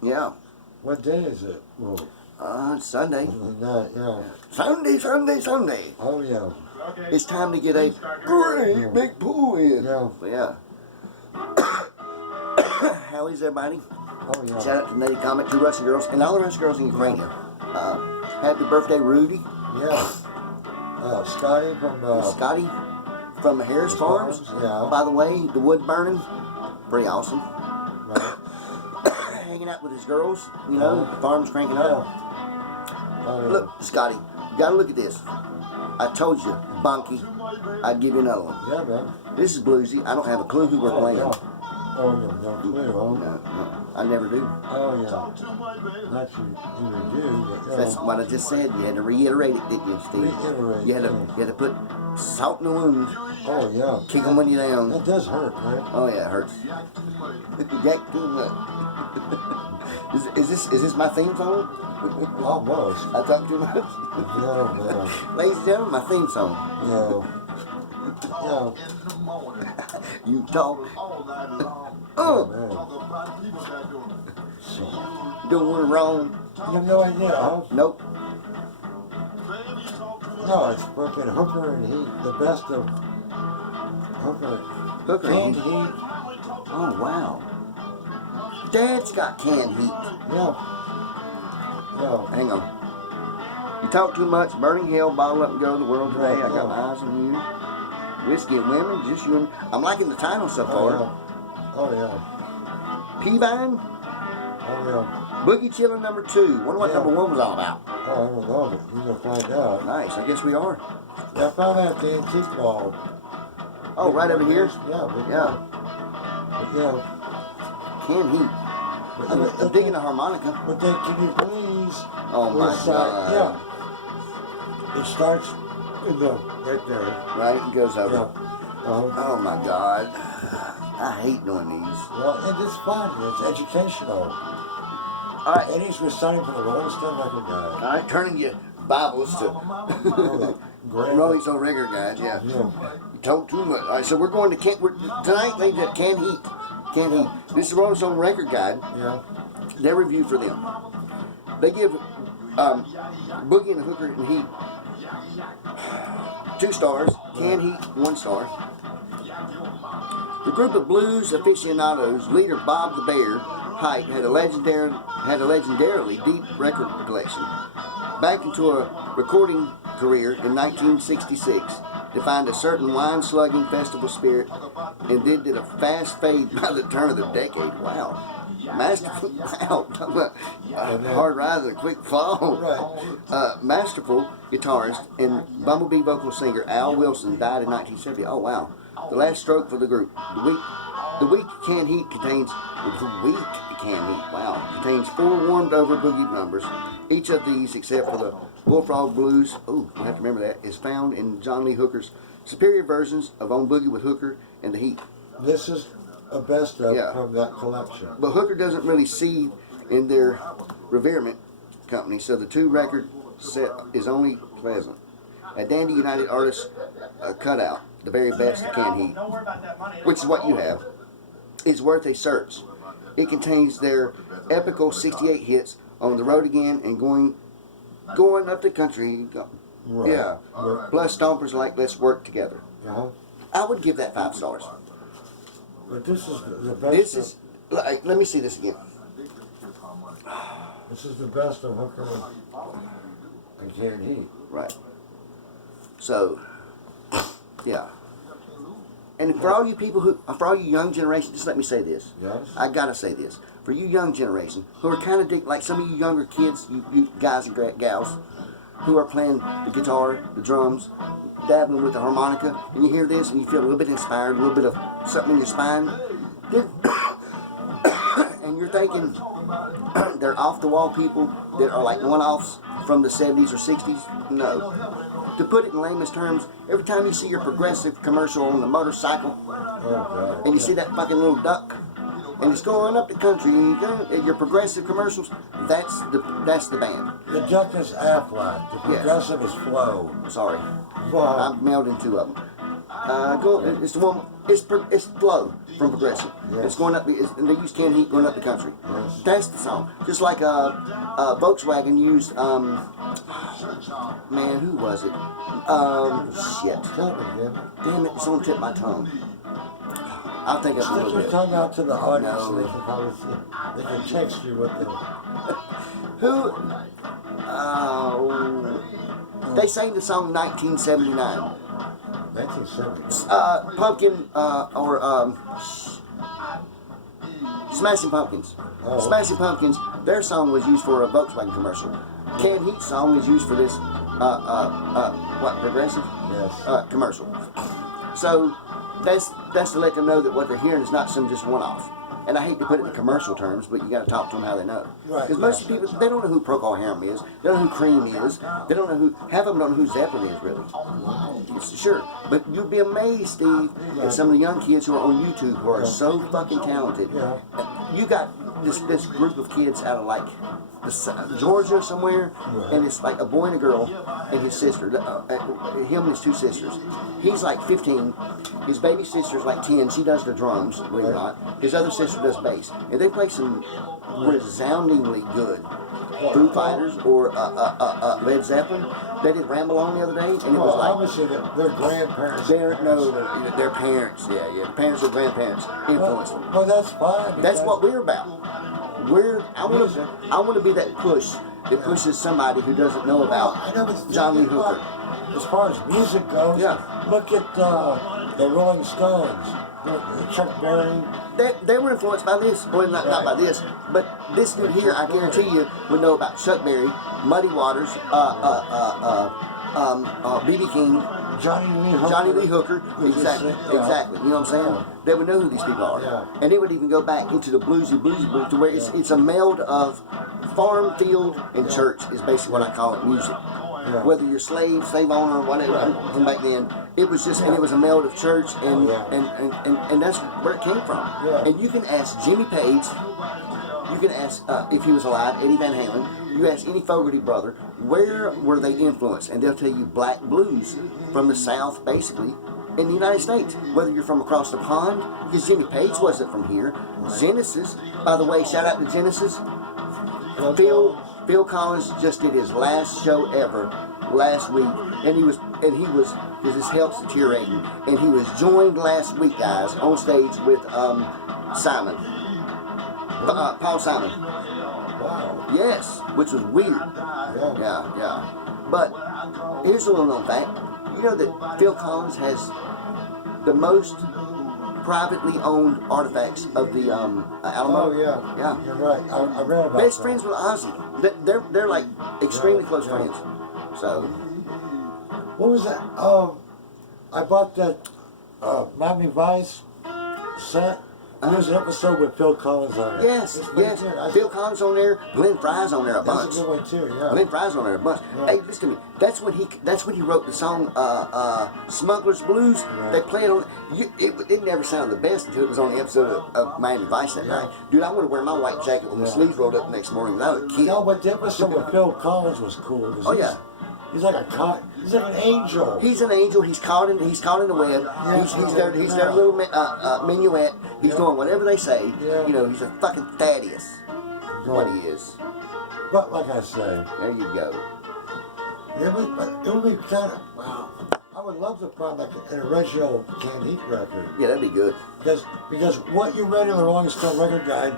good. Yeah. What day is it? Well, It's Sunday. yeah. Sunday. Oh, yeah. It's time to get a great big pool in. Yeah. How is everybody? Oh, yeah. Shout out to Native Comic, to Russian girls, and all the Russian girls in Ukraine. Happy birthday, Rudy. Yeah. Scotty from... Scotty from Harris Farms. Yeah. By the way, the wood burning, pretty awesome. Right. Hanging out with his girls, you know, the farm's cranking up. Oh, yeah. Look, Scotty, you gotta look at this. I told you, Bonky, I'd give you another one. Yeah, man. This is bluesy. I don't have a clue who we're playing. Yeah. Oh, no clue, huh? No, I never do. Oh, yeah. That's you do. But, That's what I just said. You had to reiterate it, didn't you, Steve? Reiterate. You had to put salt in the wound. Oh, yeah. Kick them when you're down. That does hurt, right? Oh yeah, it hurts. Yak too much. Is this my theme song? Almost. I talk too much. Yeah, Ladies and gentlemen, my theme song. yeah. Yeah. You talk. Doing wrong. You have no idea, huh? Nope. No, it's fucking Hooker and Heat, the best of Hooker. and Canned Heat. Heat. Oh wow. Dad's got canned heat. Yeah. Yeah. Hang on. You talk too much. Burning hell. Bottle up and go to the world today. I got my eyes on you. Whiskey and women. Just you and I'm liking the title so far. Oh yeah. Peavine. Oh yeah. Boogie Chillin' number 2. Wonder what number 1 was all about. Oh, I don't know, but you're gonna find out. Nice. I guess we are. Yeah, I found that at the antique ball. Oh, right over here? Yeah, but Yeah. Canned heat. I'm digging the harmonica. But then, can you please? Oh my God. Yeah. It starts in the right there. Right? It goes over. Yeah. Oh my God. I hate doing these. Well, and it's fun. It's educational. All right. And he's reciting from the Rolling Stone record guide. All right. Turning your Bibles to Rolling Stone record guys. Yeah. You talk too much. All right. So we're going to tonight. They did Canned Heat. Canned Heat. This is Rolling Stone record guide. Yeah. Their review for them. They give Boogie and the Hooker and Heat 2 stars. Canned Heat 1 star. The group of blues aficionados, leader Bob the Bear Hite had a legendarily deep record collection. Back into a recording career in 1966 to find a certain wine-slugging festival spirit, and did a fast fade by the turn of the decade. Wow. Masterful, wow, hard rise and a quick fall. Right. Masterful guitarist and Bumblebee vocal singer Al Wilson died in 1970. Oh wow. The last stroke for the group. The weak canned heat contains 4 warmed over boogie numbers. Each of these, except for the Bullfrog Blues, oh, you have to remember that, is found in John Lee Hooker's superior versions of On Boogie with Hooker and the Heat. This is a best of from that collection. But Hooker doesn't really seed in their reverement company, so the 2 record set is only pleasant. A Dandy United Artists cutout, the very best of Canned Heat, which is what you have, is worth a search. It contains their epical 68 hits, On the Road Again and Going Up the Country. Right. Yeah. Plus stompers like Let's Work Together. I would give that 5 stars. But this is the best. This is, let me see this again. This is the best of Hooker and Canned Heat. Right. So, yeah. And for all you people for all you young generation, just let me say this. Yes. I gotta say this. For you young generation, who are kind of like some of you younger kids, you guys and gals, who are playing the guitar, the drums, dabbling with the harmonica, and you hear this and you feel a little bit inspired, a little bit of something in your spine, and you're thinking they're off-the-wall people that are like one-offs from the 70s or 60s. No. To put it in layman's terms, every time you see your Progressive commercial on the motorcycle, and you see that fucking little duck, and it's going up the country, and your Progressive commercials, that's the band. The duck is Aflac. The Progressive is Flow. Sorry. Wow. I'm melding 2 of them. It's the one. It's Flow from Progressive. Yes. It's going up. And they use Canned Heat going up the country. Yes. That's the song. Just like Volkswagen used. Man, who was it? Shit. Tell me, Jimmy. Damn it! It's on the tip of my tongue. I'll think of it a Stick little your bit. tongue out to the audience No. so they can probably see. They can text you what they. Who? They sang the song 1979. 1970. Pumpkin or Smashing Pumpkins. Oh. Smashing Pumpkins. Their song was used for a Volkswagen commercial. Canned Heat song was used for this Progressive Yes. commercial. So that's to let them know that what they're hearing is not some just one-off. And I hate to put it in commercial terms, but you got to talk to them how they know. Right, Because most yeah. people, they don't know who Procol Harum is. They don't know who Cream is. They don't know who, half of them don't know who Zeppelin is, really. Sure. But you'd be amazed, Steve, at some of the young kids who are on YouTube who are so fucking talented. Yeah. You got this group of kids out of like Georgia somewhere, and it's like a boy and a girl and his sister, him and his two sisters. He's like 15, his baby sister's like 10, she does the drums, believe it or not. His other sister does bass, and they play some resoundingly good Foo Fighters or Led Zeppelin. They did Ramble On the other day, and it was Well, like obviously their grandparents. their parents, their parents or grandparents influenced them. Well, that's fine. That's because- what we're about. I want to be that push that pushes somebody who doesn't know about I know, but John Lee Hooker. As far as music goes, Yeah. look at the Rolling Stones, Chuck Berry. They were influenced by this. Well, not by this, but this dude here, I guarantee you, would know about Chuck Berry, Muddy Waters, B.B. King, Johnny Lee Hooker. Exactly. Exactly. You know what I'm saying? Yeah. They would know who these people are. Yeah. And it would even go back into the bluesy blues to where it's a meld of farm, field, and church is basically what I call it, music. Yeah. Whether you're slave owner, whatever, from back then, it was just, and it was a meld of church, and and that's where it came from. Yeah. And you can ask Jimmy Page, you can ask, if he was alive, Eddie Van Halen, you ask any Fogerty brother, where were they influenced? And they'll tell you black blues from the South, basically, in the United States. Whether you're from across the pond, because Jimmy Page wasn't from here. Genesis, by the way, shout out to Genesis. Phil Collins just did his last show ever last week, and he was because his health's deteriorating, and he was joined last week, guys, on stage with Simon, Paul Simon. Wow. Yes, which was weird. Yeah. But here's a little known fact. You know that Phil Collins has the most privately owned artifacts of the Alamo? Oh yeah. Yeah. You're right. I read about Best that. friends with Ozzy. They're like extremely close friends. So What was that? I bought that Miami Vice set. There's an episode with Phil Collins on it. yes. It's pretty good. Phil Collins on there. Glenn Fry's on there a bunch. That's a good one too. Yeah. Glenn Fry's on there a bunch. Yeah. Hey, listen to me. That's when he wrote the song "Smuggler's Blues." Right. They played on. It never sounded the best until it was on the episode of Miami Vice that night. Dude, I want to wear my white jacket with my sleeves rolled up the next morning. When I was a kid. No, but the episode with Phil Collins was cool. 'Cause Oh, yeah. He's like he's like an angel. He's an angel. He's caught in the web. He's their little minuet. He's doing whatever they say. Yeah. You know, he's a fucking Thaddeus. What he is. But like I say, There you go. it would be kind of wow. I would love to find like an original Canned Heat record Yeah, that'd be good. because what you read in the Rolling Stone record guide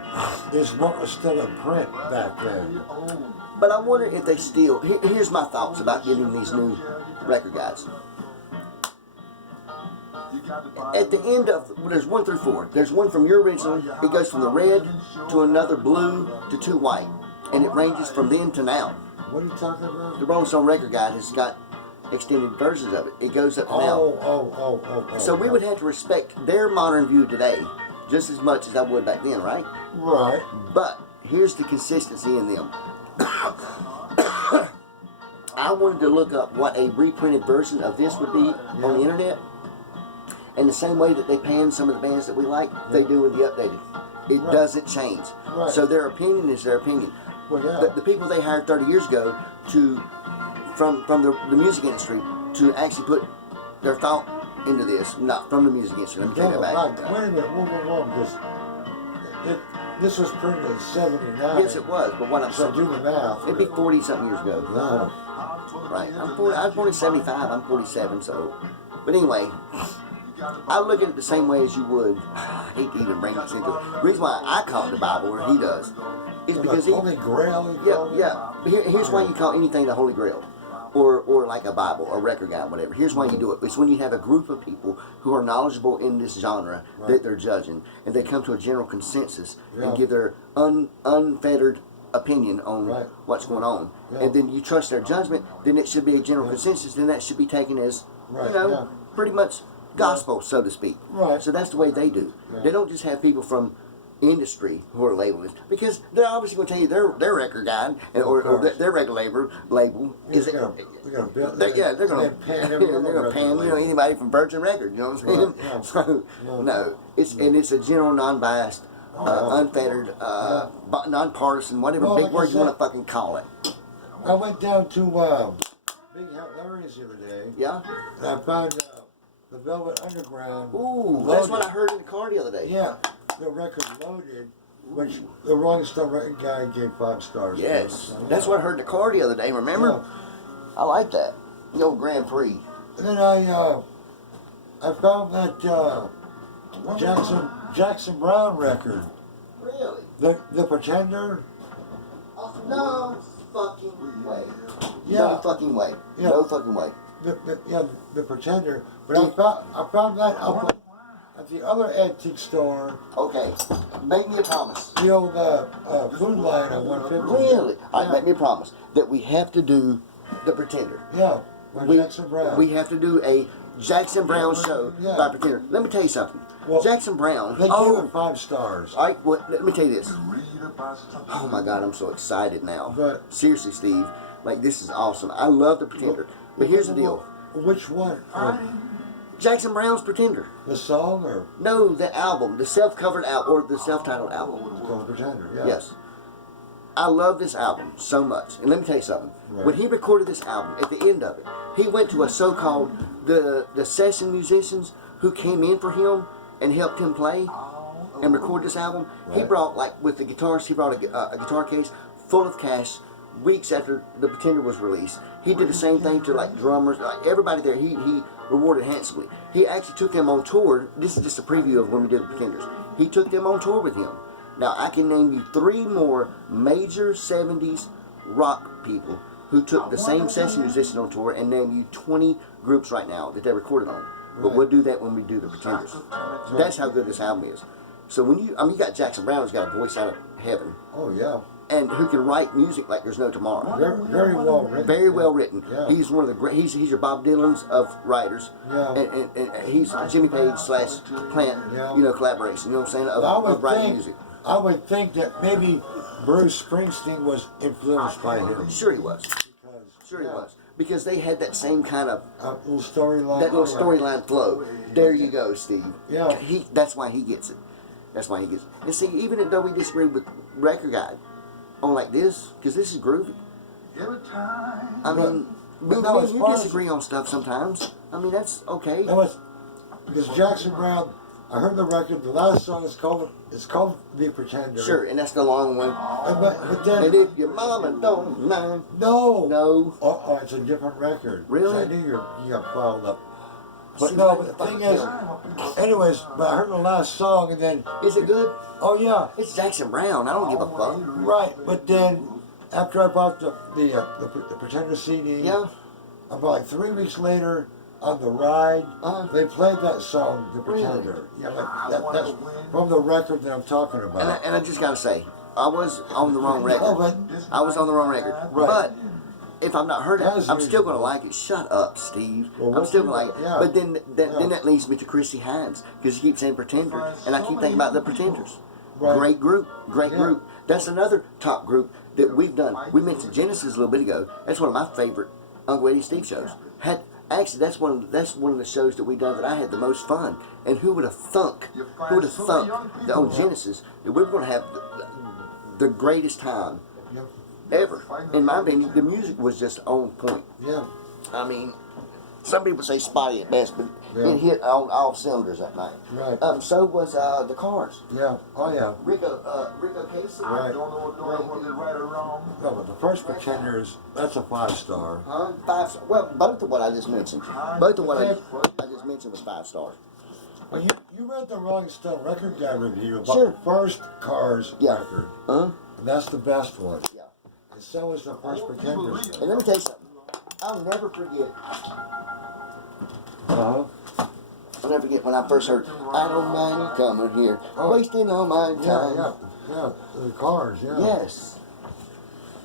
is what was still in print back then. But I wonder if they still. Here's my thoughts about getting these new record guides. At the end of, there's 1 through 4. There's one from your original. It goes from the red to another blue to 2 white, and it ranges from then to now. What are you talking about? The Rolling Stone record guide has got extended versions of it. It goes up to now. Oh. So we would have to respect their modern view today just as much as I would back then, right? Right. But here's the consistency in them. I wanted to look up what a reprinted version of this would be on the internet. And the same way that they pan some of the bands that we like, they do with the updated. It doesn't change. Right. So their opinion is their opinion. Well, yeah. The people they hired 30 years ago from the music industry to actually put their thought into this, not from the music industry. Let me take No, that right. back. Wait a minute, whoa, because this was printed in '79. Yes, it was, but what I'm So saying, do the math. it'd be 40 something years ago. No. Right. I'm 40, I was born in 75. I'm 47, so. But anyway, I look at it the same way as you would. I hate to even bring this into it. The reason why I call it the Bible, or he does, is because the Holy Grail. yeah. But here's why you call anything the Holy Grail, or like a Bible, a record guide, whatever. Here's why you do it. It's when you have a group of people who are knowledgeable in this genre that they're judging, and they come to a general consensus and give their unfettered opinion on what's going on, and then you trust their judgment. Then it should be a general consensus. Then that should be taken as pretty much gospel, so to speak. Right. So that's the way they do. They don't just have people from industry who are labeled, because they're obviously going to tell you their record guide or their record label is they're gonna build. they're going to pan anybody from Virgin Records. You know what I'm saying? So no, it's a general, non-biased, unfettered, non-partisan, whatever Well, big like I word you want said, to fucking call it. I went down to Big Hat Larry's the other day. Yeah. And I found the Velvet Underground. Ooh, that's what I heard in the car the other day. Yeah, the record Loaded, which the Rolling Stone record guy gave 5 stars. Yes, So, that's what I heard in the car the other day. Remember? I like that. The old Grand Prix. And then I found that Jackson Brown record, Really? the Pretender. No fucking way. Yeah. No fucking way. Yeah. No fucking way. The Pretender. But I found that up at the other antique store, Okay. Make me a promise. the old Food Line on 150. Really? All right, Yeah. make me a promise that we have to do The Pretender. Yeah, by Jackson Brown. We have to do a Jackson Brown show Yeah. by Pretender. Let me tell you something. Well, Jackson Brown. They gave it 5 stars. All right, well, let me tell you this. Oh my God, I'm so excited now. But seriously, Steve, like this is awesome. I love The Pretender. But here's the deal. Which one? Jackson Brown's Pretender. The song or No, the album, the self-covered album, or the self-titled album. called Pretender? Yeah. Yes. I love this album so much. And let me tell you something. Right. When he recorded this album, at the end of it, he went to a so-called, the session musicians who came in for him and helped him play and record this album. He Right. brought, like with the guitars, he brought a guitar case full of cash weeks after The Pretender was released. He did the same thing to like drummers, like everybody there. He rewarded handsomely. He actually took them on tour. This is just a preview of when we did The Pretenders. He took them on tour with him. Now I can name you 3 more major 70s rock people who took the same session musician on tour, and name you 20 groups right now that they recorded on. But Right. we'll do that when we do The Pretenders. That's how good this album is. So when you got Jackson Brown, who's got a voice out of heaven, Oh yeah. and who can write music like there's no tomorrow. Very well written. Very well written. Yeah. He's one of the great. He's your Bob Dylan's of writers. Yeah. And he's Jimmy Page / Plant. Yeah. Collaboration. You know what I'm saying? Of, I would of writing think. music. I would think that maybe Bruce Springsteen was influenced by him. Sure he was. Because, Sure he yeah, was. Because they had that same kind of little storyline. that little storyline flow. There you go, Steve. Yeah. That's why he gets it. That's why he gets it. And see, even though we disagree with Record Guide on like this, because this is groovy. I mean, but me no, and as you far as- disagree on stuff sometimes. I mean, that's okay. That was because Jackson Brown. I heard the record. The last song is called The Pretender. Sure, and that's the long one. But then And if your mama don't mind, no. no. Oh, it's a different record. Really? I knew you got fouled up. But See, no, like but the the thing fucking is, anyways, but I heard the last song and then, Is it good? oh yeah, It's Jackson Brown. I don't give a fuck. right. But then, after I bought the Pretender CD, Yeah. about like 3 weeks later, on the ride, they played that song, The Pretender. Yeah, like that's from the record that I'm talking about. And I just gotta say, I was on the wrong Oh, record. but I was on the wrong record. Right. But if I've not heard it, As I'm still usual. gonna like it. Shut up, Steve. Well, I'm what still you- gonna like it. yeah. But then Yeah. that leads me to Chrissy Hines, because you keep saying Pretender, and I keep thinking about the Pretenders. Right. Great group, great Yeah. group. That's another top group that we've done. We mentioned Genesis a little bit ago. That's one of my favorite Uncle Eddie Steve shows. Actually, that's one of the shows that we done that I had the most fun. And who would have thunk that on Genesis that we were going to have the greatest time Yep. ever. In my opinion, the music was just on point. Yeah. I mean, some people say spotty at best, but Yeah. It hit on all cylinders that night. Right. So was the Cars. Yeah. Oh yeah. Rico Casey. Right. Don't know was it right or wrong. No, but the first Pretenders, that's a 5-star. Huh? 5 star. Well, both of what I just mentioned. Both of what I just mentioned was 5 stars. Well, you read the Rolling Stone Record Guy review about Sure. the first Cars Yeah. record, Huh? and that's the best one. Yeah. And so was the first Pretenders. And let me tell you something. I'll never forget. Uh-huh. I'll never forget when I first heard, I don't mind coming here, wasting all my Yeah, time. yeah, the Cars, yeah. Yes.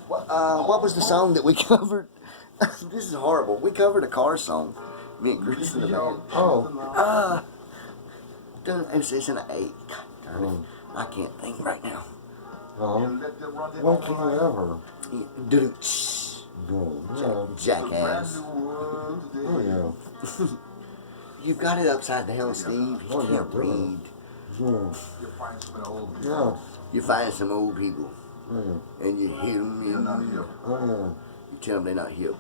What was the song that we covered? This is horrible. We covered a car song. Me and Chris in the band. Oh, It's an A. God darn it. I can't think right now. when can you ever? Dude, Go, jackass. yeah, You've got it upside down, Steve. You Oh, yeah, can't read. go, yeah, You find some old people yeah, and you hit them and oh you tell them they're not hip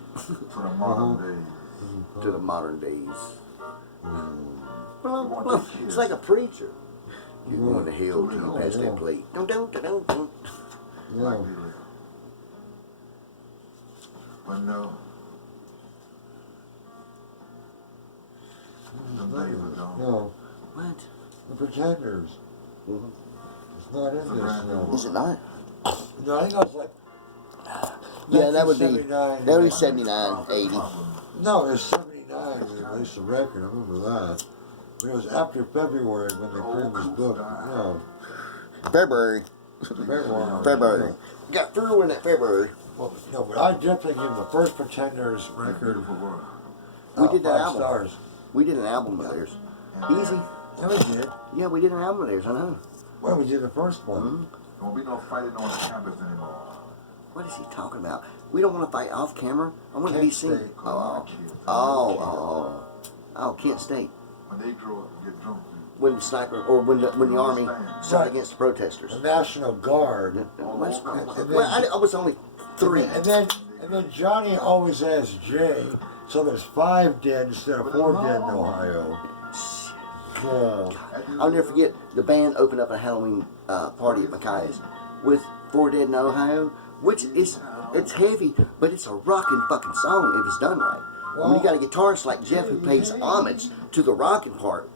For the modern days. to the modern days. yeah. It's like a preacher. You're going to hell till you pass that plate. Don't. Yeah. But no. The neighbor don't. No, What? the Pretenders. Mhm. It's not in this now. Is it not? No, I think I was like. Yeah, that would be 1979. 79, 80. No, it was 79 when they released the record. I remember that. But it was after February when they printed this book. Yeah, February. February. Got through in that February. Well, no, but I definitely give the first Pretenders record We did that 5 album. stars. We did an album of theirs. Easy. Yeah, we did. Yeah, we did an album of theirs, I know. Well, we did the first one. Mhm. Won't be no fighting on campus anymore. What is he talking about? We don't want to fight off camera. I want to be Kent seen. State. Oh, Kent State. When they grow up and get drunk. When the sniper, or when the army shot Right. against the protesters. The National Guard. I was only 3. And then Johnny always has Jay, so there's 5 dead instead of 4 dead in Ohio. Yeah. I'll never forget the band opened up a Halloween party at Mackay's with 4 Dead in Ohio, which is it's heavy, but it's a rockin' fucking song if it's done right. When you got a guitarist like Jeff who pays homage to the rockin' part,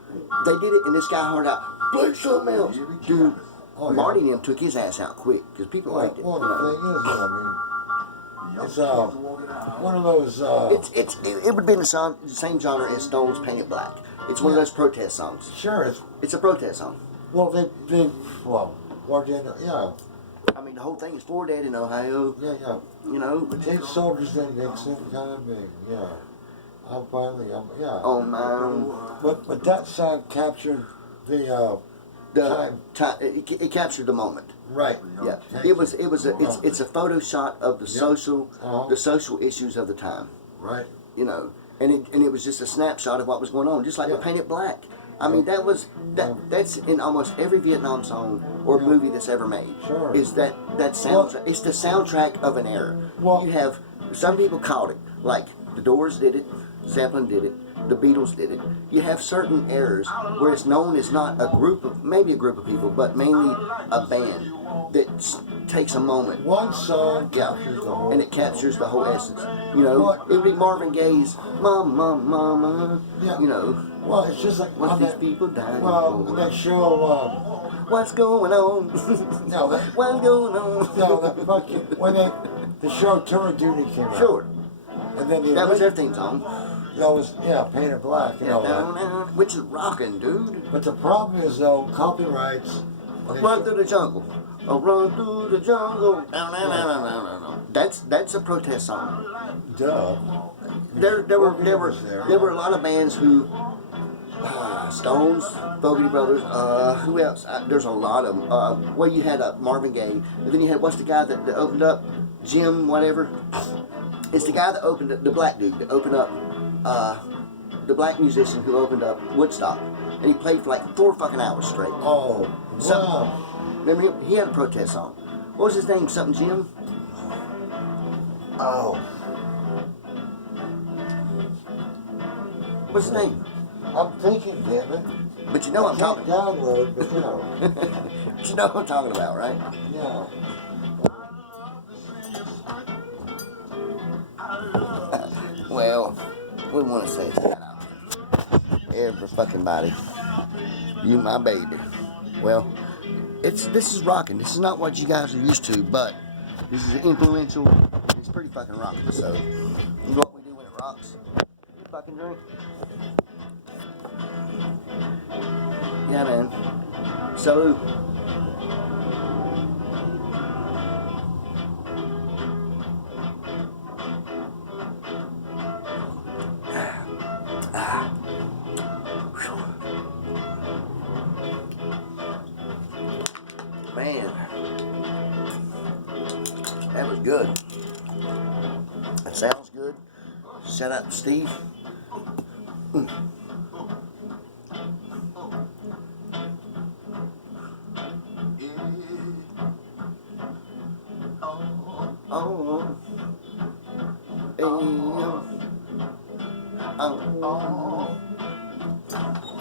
they did it, and this guy heard out, play something else, dude. Oh, yeah. Marty and them took his ass out quick because people liked it. Well, you know. the thing is, I mean, it's one of those. It would be in the same genre as Stone's Paint It Black. It's one of those protest songs. Sure, It's a protest song. War Dead, yeah, I mean, the whole thing is 4 Dead in Ohio. yeah. You know, Take soldiers in Dixon kind of thing, yeah. Yeah. on my But that song captured the time. it captured the moment. Right. Yeah, it's a photo shot of the Uh-huh. social issues of the time. Right. You know, and it was just a snapshot of what was going on, just like Yeah. with Paint It Black. I mean, that's in almost every Vietnam song or movie that's ever made. Sure. Is that soundtrack? It's the soundtrack of an era. Well- You have some people called it, like the Doors did it, Zeppelin did it, the Beatles did it. You have certain eras where it's known as not maybe a group of people, but mainly a band that takes a moment. One song Yeah, captures the whole. and it captures the whole essence. You know, What? it would be Marvin Gaye's "Mama, Mama." Yeah. You know, Well, it's just like what on these that. people dying Well, for. that show. What's going on? No, that. What's going on? No, that fucking when the show Tour of Duty came out. Sure, And then the that was their original- theme song. That was Painted Black. You know Down, that. down, which is rocking, dude. But the problem is though, copyrights. Run through the jungle. Oh, run through the jungle. Down, down, down, down, down, down. That's a protest song. Duh. There were a lot of bands who Stones, Fogerty Brothers, who else? There's a lot of them. Well, you had Marvin Gaye, and then you had what's the guy that opened up Jim whatever. It's the guy that opened the black dude that opened up the black musician who opened up Woodstock, and he played for like 4 fucking hours straight. Oh. So- Wow. Remember he had a protest song. What was his name? Something Jim? Oh. What's his name? I'm thinking, damn it. But you know I I'm can't talking. download, but you know. But you know what I'm talking about, right? Yeah. Well, we want to say shout out. Every fucking body. You my baby. Well, this is rocking. This is not what you guys are used to, but this is influential. It's pretty fucking rocking. So, you know what we do when it rocks? We fucking drink. Yeah, man. Salute. Man, that was good. That sounds good. Shout out to Steve. Oh, hey, oh.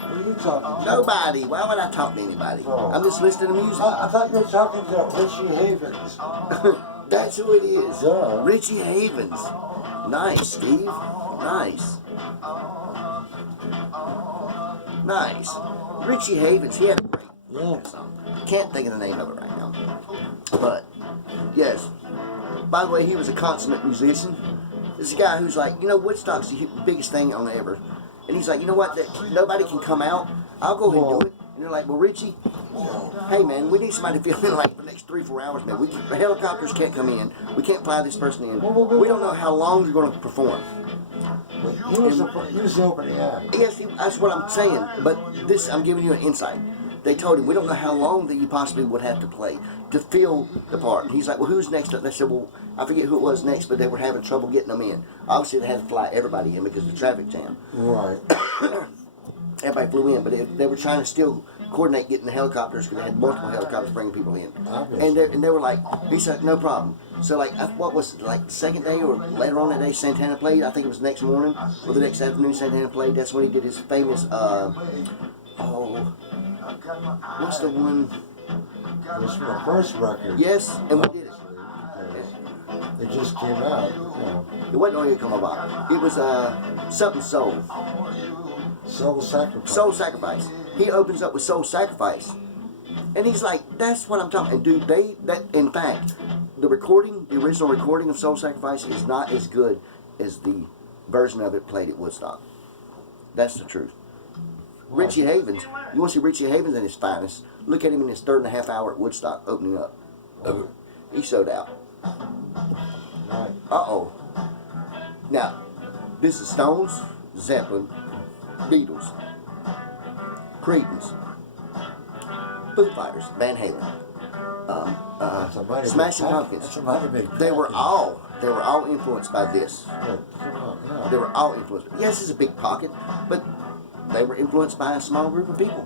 Who are you talking to? Nobody. Why would I talk to anybody? Oh. I'm just listening to music. I thought you were talking to Richie Havens. That's who it is. Duh. Richie Havens. Nice, Steve. Nice. Nice. Richie Havens. He had a great Yeah. song. Can't think of the name of it right now. But, yes. By the way, he was a consummate musician. This is a guy who's like, you know, Woodstock's the biggest thing on ever. And he's like, you know what? Nobody can come out. I'll go ahead and do it. And they're like, well, Richie, hey, man, we need somebody to fill in like for the next 3-4 hours, man. The helicopters can't come in. We can't fly this person in. We don't know how long you're going to perform. He was the opening act. Yes, that's what I'm saying. But this, I'm giving you an insight. They told him, we don't know how long that you possibly would have to play to fill the part. And he's like, well, who's next up? They said, well, I forget who it was next, but they were having trouble getting them in. Obviously, they had to fly everybody in because of the traffic jam. Right. Everybody flew in, but they were trying to still coordinate getting the helicopters because they had multiple helicopters bringing people in. Obviously. And they were like, he said, no problem. So like, what was it, like the second day or later on that day, Santana played? I think it was the next morning or the next afternoon Santana played. That's when he did his famous, what's the one? It was from the first record. Yes, and we did it. It just came out. You know. It wasn't on your come about. It was something soul. Soul Sacrifice. Soul Sacrifice. He opens up with Soul Sacrifice. And he's like, that's what I'm talking. And dude, in fact, the original recording of Soul Sacrifice is not as good as the version of it played at Woodstock. That's the truth. Richie Havens, you want to see Richie Havens in his finest, look at him in his 3.5 hour at Woodstock opening up. He showed out. Right. Uh-oh. Now, this is Stones, Zeppelin, Beatles, Creedence, Foo Fighters, Van Halen, That's a mighty Smashing big Pumpkins. That's a mighty big They were all influenced by this. Yeah, come on, yeah. They were all influenced. Yes, it's a big pocket, but they were influenced by a small group of people.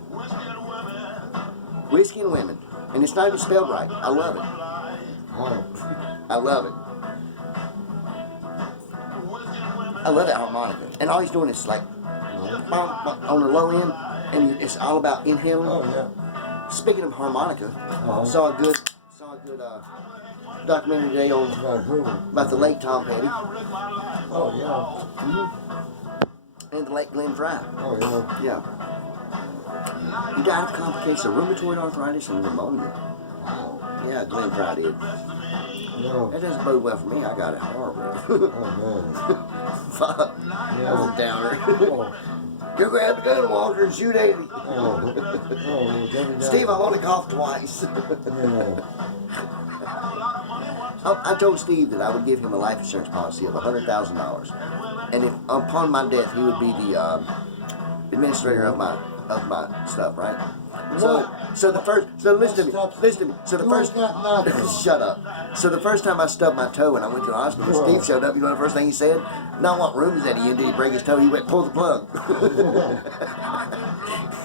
Whiskey and Women. And it's not even spelled right. I love it. Oh. I love it. I love that harmonica. And all he's doing is like on the low end, and it's all about inhaling. Oh, yeah. Speaking of harmonica, saw a good documentary today on About who? about the late Tom Petty Oh, yeah. and the late Glenn Fry. Oh, yeah. Yeah. He died of complications of rheumatoid arthritis and pneumonia. Wow. Yeah, Glenn Fry did. No. That doesn't bode well for me. I got it horrible. Oh, Fuck. That was a downer. man. Oh. Go grab the gun, Walter, and shoot Eddie. Oh. Oh, Debbie Steve, Downer. I've only coughed twice. Yeah. I told Steve that I would give him a life insurance policy of $100,000, and if upon my death he would be the administrator of my stuff, right? So listen to me. So the You first ain't got nothing. shut up. So the first time I stubbed my toe and I went to the hospital, Whoa. Steve showed up. You know the first thing he said? Not what room is that he in? Did he break his toe? He went pull the plug.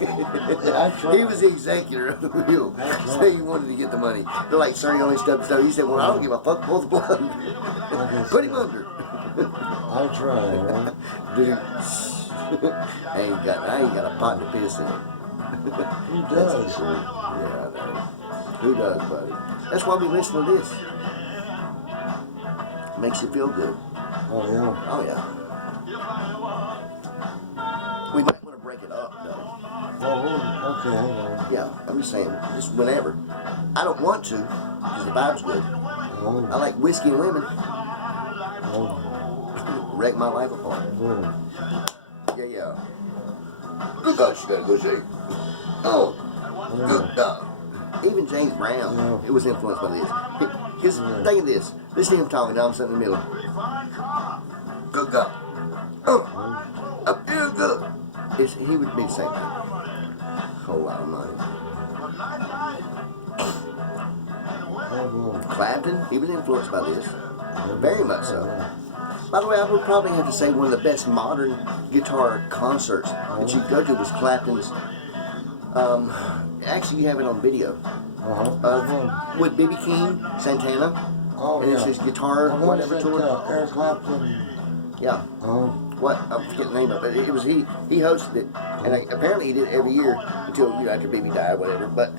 I tried. He was the executor of the will, so he wanted to get the money. They're like, sir, he only stubbed his toe. He said, well, I don't give a fuck. Pull the plug. Put him under. I tried, man. Dude. I ain't got a pot to piss in. He That's does. true. Yeah, I know. Who does, buddy? That's why we listen to this. Makes you feel good. Oh yeah. Oh yeah. We might want to break it up though. Oh, okay, hang on. Yeah, I'm just saying, just whenever. I don't want to, because the vibe's good. I Oh, like whiskey and women. oh, Wreck my life apart. oh. Yeah. Good God, she gotta go shake. Oh, good dog. Even James Brown, Yeah. it was influenced by this. Because think of this. Listen to him talking, now I'm sitting in the middle. Good God. I feel good. He would be the same thing. Whole lot of money. Oh, Clapton, he was influenced by this. Very much so. By the way, I would probably have to say one of the best modern guitar concerts that you go to was Clapton's. Actually, you have it on video. With B.B. King, Santana, Oh, and yeah. it's his guitar, Oh, whatever that, tour. Eric Clapton. Yeah. Oh, What? I forget the name of it. It was he hosted it, and apparently he did it every year until after BB died, whatever. But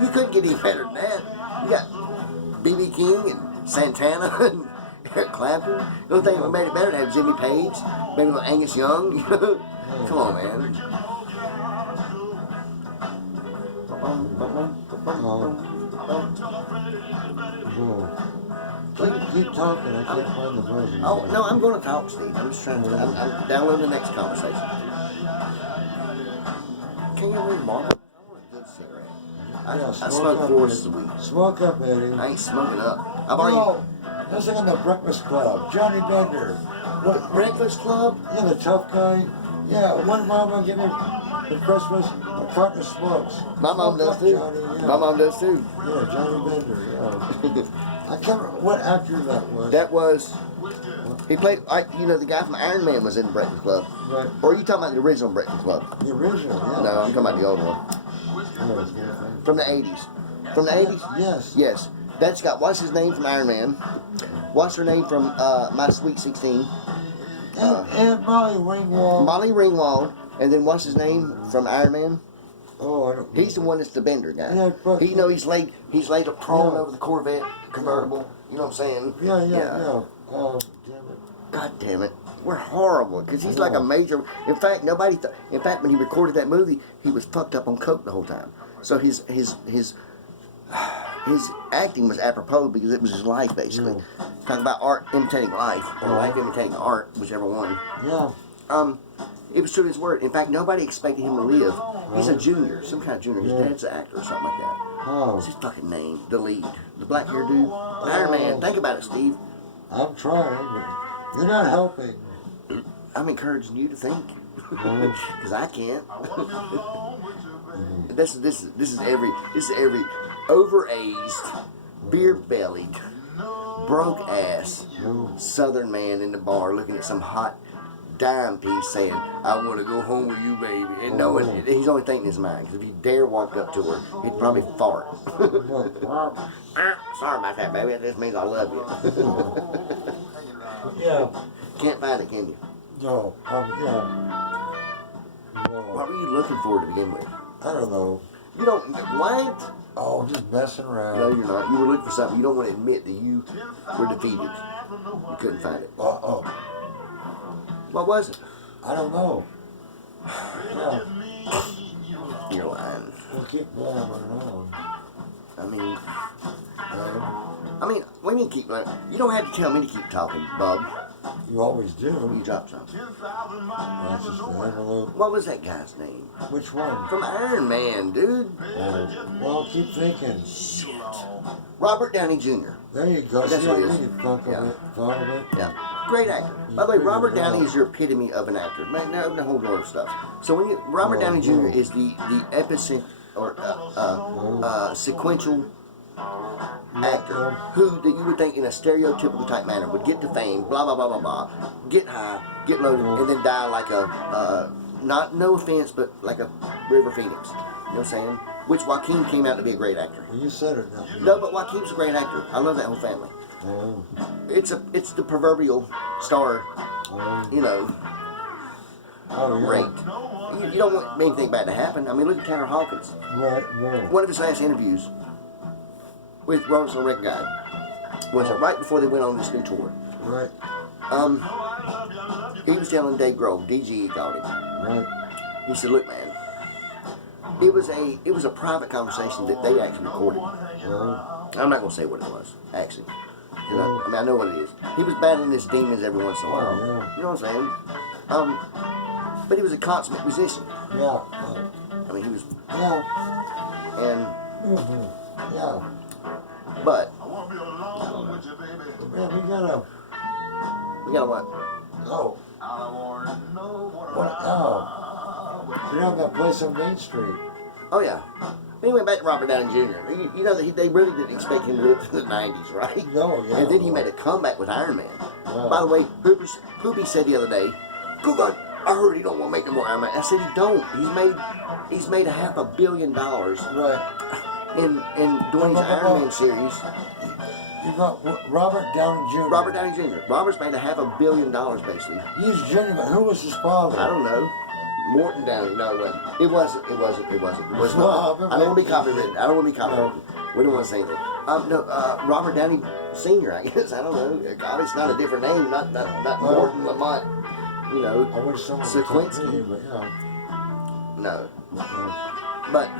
you couldn't get any better than that. You got BB King and Santana and Eric Clapton. The only thing that made it better to have Jimmy Page, maybe little Angus Young. You know? Come on, man. Keep talking. I can't find the version. Oh no, I'm going to talk, Steve. I'm just trying to. I'm downloading the next conversation. Can you read Marvel? I want a good cigarette. I smoke up, 4 Eddie. a week. Smoke up, Eddie. I ain't smoking up. I've already. No, listen on the Breakfast Club. Johnny Bender. What? Breakfast Club? Yeah, the tough guy. Yeah, one mama gave me for Christmas a carton of smokes. My mom Smoke does up, too. Johnny, yeah. My mom does too. Yeah, Johnny Bender. Yeah. I can't remember what actor that was. That was. He played. The guy from Iron Man was in the Breakfast Club. Right. Or are you talking about the original Breakfast Club? The original. Yeah. No, I'm talking about the old one. Yeah. From the 80s. From the 80s? Yes. Yes. That's got, what's his name from Iron Man? What's her name from My Sweet 16? And Molly Ringwald. Molly Ringwald. And then what's his name from Iron Man? Oh, I don't. He's the one that's the Bender guy. Yeah, but- he's laid a prone Yeah. over the Corvette convertible. You know what I'm saying? Yeah. Oh, damn it. God damn it. We're horrible. Because he's like a major. In fact, in fact, when he recorded that movie, he was fucked up on coke the whole time. So his acting was apropos because it was his life, basically. Talking about art imitating life, or life imitating art, whichever one. Yeah. It was true to his word. In fact, nobody expected him to live. He's a junior, some kind of junior. His dad's an actor or something like that. What's his fucking name? The lead. The black haired dude. Iron Man. Think about it, Steve. I'm trying, but you're not helping. I'm encouraging you to think. Because I can't. This is every overaged, beer-bellied, broke-ass Southern man in the bar looking at some hot dime piece saying, "I want to go home with you, baby." And knowing he's only thinking in his mind, because if he dare walk up to her, he'd probably fart. Sorry about that, baby. That just means I love you. Yeah. Can't find it, can you? No. What were you looking for to begin with? I don't know. You don't. What? Oh, just messing No, around. you're not. You were looking for something. You don't want to admit that you were defeated. You couldn't find it. Uh-oh. What was it? I don't know. Yeah. You're lying. We'll keep blabbering on. I mean, what do you mean keep lying? You don't have to tell me to keep talking, Bub. You always do. You dropped something. That's just the envelope. What was that guy's name? Which one? From Iron Man, dude. Well, keep thinking. Shit. Robert Downey Jr. There you go. That's See, what I it knew is. you thought of it. Yeah. Great actor. By the way, Robert Downey is your epitome of an actor. Man, now the whole lot of stuff. So when you Robert Downey Jr. is the epicenter or sequential actor who that you would think in a stereotypical type manner would get to fame, blah blah blah blah blah, get high, get loaded, and then die like a no offense, but like a River Phoenix. You know what I'm saying? Which Joaquin came out to be a great actor. You said it now. No, but Joaquin's a great actor. I love that whole family. It's the proverbial star, you know. Oh, yeah. great. You don't want anything bad to happen. I mean, look at Tanner Hawkins. Right. One of his last interviews with Rolling Stone Record Guide was right before they went on this new tour. Right. He was telling Dave Grohl, DGE called him. Right. He said, "Look, man, it was a private conversation that they actually recorded. Right. I'm not gonna say what it was, actually. I know what it is. He was battling his demons every once in a while. yeah. You know what I'm saying? But he was a consummate musician. Yeah. I mean, he was, Yeah. and Yeah. but Man, we gotta. we got what? Oh. What? Oh. You know that place on Main Street? Oh yeah. He went back to Robert Downey Jr. You know that they really didn't expect him to live through the '90s, right? No, yeah. And then he made a comeback with Iron Man. Yeah. By the way, Poopy said the other day, "Good, I heard he don't want to make no more Iron Man." I said he don't. He's made $500 million Right. in doing his Iron Man series. You got Robert Downey Jr. Robert Downey Jr. Robert's made $500 million basically. He's Jr., but who was his father? I don't know. Morton Downey. No, it wasn't. It wasn't. Well, I don't want to be copywritten. We don't want to say that. Robert Downey Sr., I guess. I don't know. God, it's not a different name. Not Morton Lamont. You know, I wish someone Sequinski. would tell me, but yeah. No. Uh, But